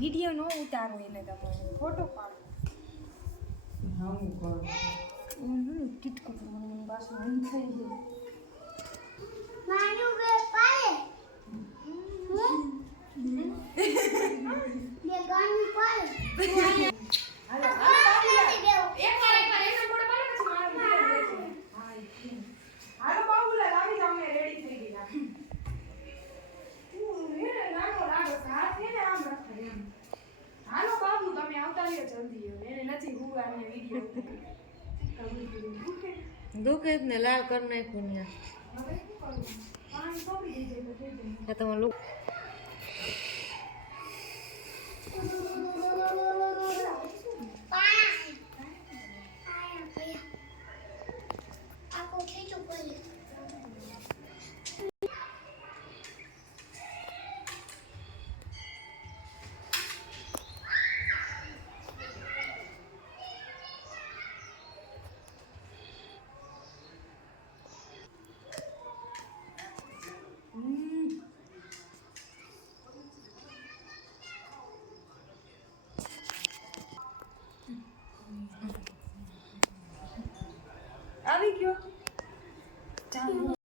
Video નો ઉતારો એને તમે ફોટો પાડો. હા હું કરું. ટીટકો મને પાછું મન થઈ ગયું. માનું બે પાડે બે ગાની પાડે હાલો એકવાર એનો મોડે પાડો પછી મારું વિડીયો લેજો. હા હાલો બાબુલાલ આવી જાવ મે રેડી થઈ ગઈ. તું હે નાનો લાગો હાથ હે ને આમ રાખો એમ. હાલો બાબુ તમે આવતા રહ્યો જલ્દી. એને નથી હુવાને વિડીયો દુખે ને લાલ કરી નાખ્યું ને હવે શું કરું પાણી પકડી દીધે તો થઈ જાય. આ તમારે લોકો આખો ખીચું પડે આવી ગયો ચાલો.